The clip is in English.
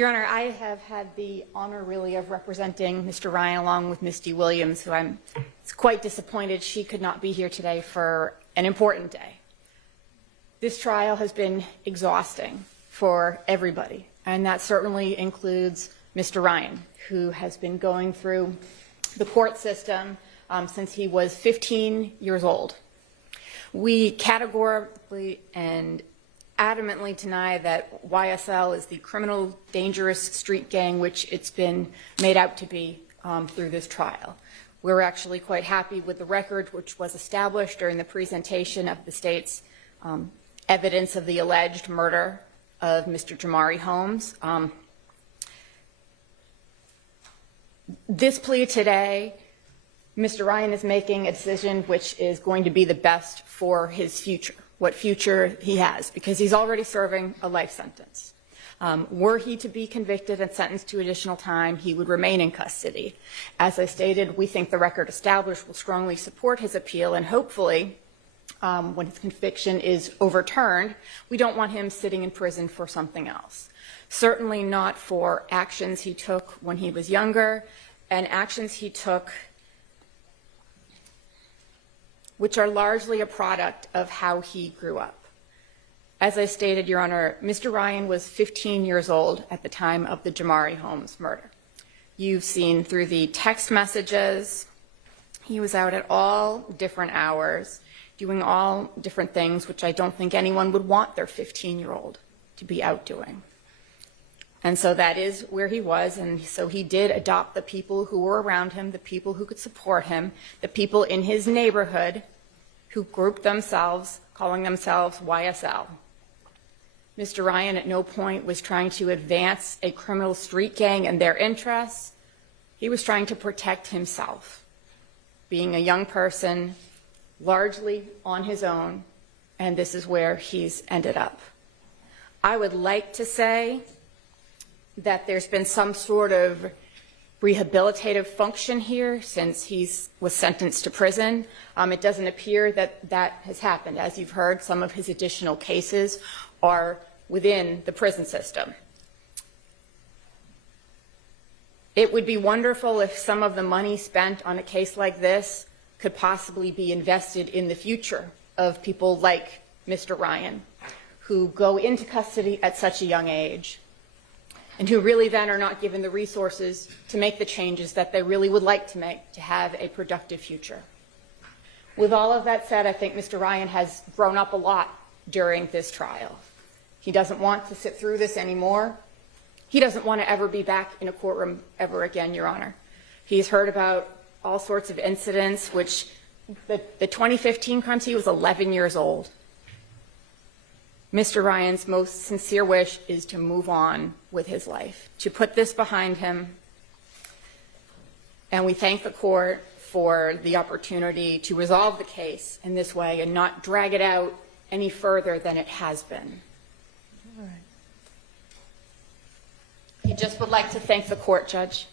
Your Honor, I have had the honor really of representing Mr. Ryan along with Ms. D. Williams, who I'm quite disappointed she could not be here today for an important day. This trial has been exhausting for everybody, and that certainly includes Mr. Ryan, who has been going through the court system since he was 15 years old. We categorically and adamantly deny that YSL is the criminal, dangerous street gang which it's been made out to be through this trial. We're actually quite happy with the record which was established during the presentation of the state's evidence of the alleged murder of Mr. Jamari Holmes. This plea today, Mr. Ryan is making a decision which is going to be the best for his future, what future he has, because he's already serving a life sentence. Were he to be convicted and sentenced to additional time, he would remain in custody. As I stated, we think the record established will strongly support his appeal, and hopefully, when his conviction is overturned, we don't want him sitting in prison for something else. Certainly not for actions he took when he was younger, and actions he took which are largely a product of how he grew up. As I stated, Your Honor, Mr. Ryan was 15 years old at the time of the Jamari Holmes murder. You've seen through the text messages, he was out at all different hours, doing all different things, which I don't think anyone would want their 15-year-old to be out doing. And so that is where he was, and so he did adopt the people who were around him, the people who could support him, the people in his neighborhood who grouped themselves, calling themselves YSL. Mr. Ryan at no point was trying to advance a criminal street gang and their interests. He was trying to protect himself, being a young person, largely on his own, and this is where he's ended up. I would like to say that there's been some sort of rehabilitative function here since he was sentenced to prison. It doesn't appear that that has happened. As you've heard, some of his additional cases are within the prison system. It would be wonderful if some of the money spent on a case like this could possibly be invested in the future of people like Mr. Ryan, who go into custody at such a young age, and who really then are not given the resources to make the changes that they really would like to make to have a productive future. With all of that said, I think Mr. Ryan has grown up a lot during this trial. He doesn't want to sit through this anymore. He doesn't want to ever be back in a courtroom ever again, Your Honor. He's heard about all sorts of incidents, which the 2015 crimes, he was 11 years old. Mr. Ryan's most sincere wish is to move on with his life, to put this behind him. And we thank the court for the opportunity to resolve the case in this way and not drag it out any further than it has been. All right. He just would like to thank the court, Judge.